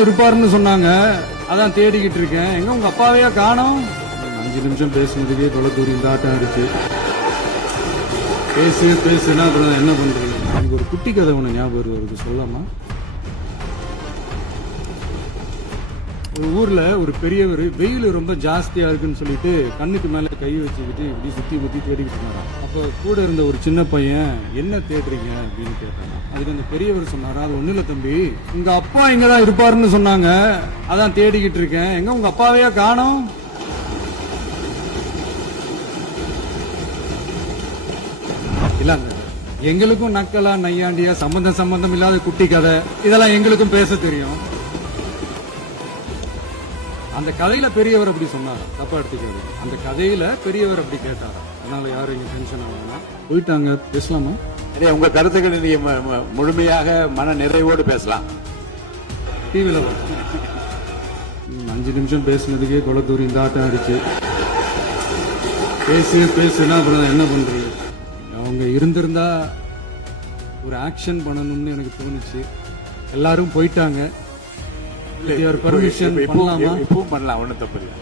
இருப்பாருன்னு சொன்னாங்க, அதான் தேடிக்கிட்டு இருக்கேன். எங்க உங்க அப்பாவையா காணோம்? 5 நிமிஷம் பேசுனதுக்கே தொலைதூரி இந்த ஆட்டம் ஆயிடுச்சு. பேசுனா அப்புறம் என்ன பண்றது? எனக்கு ஒரு குட்டி கதை ஒண்ணு ஞாபகம் வருது, சொல்லாமா? ஒரு ஊர்ல ஒரு பெரியவர் வெயில் ரொம்ப ஜாஸ்தியா இருக்குன்னு சொல்லிட்டு கண்ணுக்கு மேல கை வச்சுக்கிட்டு இப்படி சுத்தி முத்தி தேடிக்கிட்டு இருந்தாராம். அப்ப கூட இருந்த ஒரு சின்ன பையன், என்ன தேடுறீங்க அப்படின்னு கேட்டாங்க. அதுக்கு அந்த பெரியவர் சொன்னாரா, அது ஒண்ணு இல்ல தம்பி, உங்க அப்பா இங்கதான் இருப்பாருன்னு சொன்னாங்க, அதான் தேடிக்கிட்டு இருக்கேன். எங்க உங்க அப்பாவையா காணோம்? இல்லங்க, எங்களுக்கும் நக்கலா நையாண்டியா சம்பந்தம் இல்லாத குட்டி கதை இதெல்லாம் எங்களுக்கும் பேச தெரியும். அந்த கதையில பெரியவர் அப்படி சொன்னார், தப்பா எடுத்துக்காது. அந்த கதையில பெரியவர் அப்படி கேட்டாரா, அதனால யாரும் இங்க டென்ஷன் ஆகலாம். போயிட்டாங்க, பேசலாமா? உங்க கருத்துக்களை நீங்க முழுமையாக மன நிறைவோடு பேசலாம். டிவில 5 நிமிஷம் பேசுனதுக்கே தொலைதூரி இந்த ஆட்டம் ஆயிடுச்சு. பேசுனா அப்புறம் என்ன பண்றது? அவங்க இருந்திருந்தா ஒரு ஆக்ஷன் பண்ணணும்னு எனக்கு தோணுச்சு. எல்லாரும் போயிட்டாங்க. பர்மிஷன் பண்ணலாமா? இப்பவும் பண்ணலாம், ஒன்றும் தப்பு இல்லை.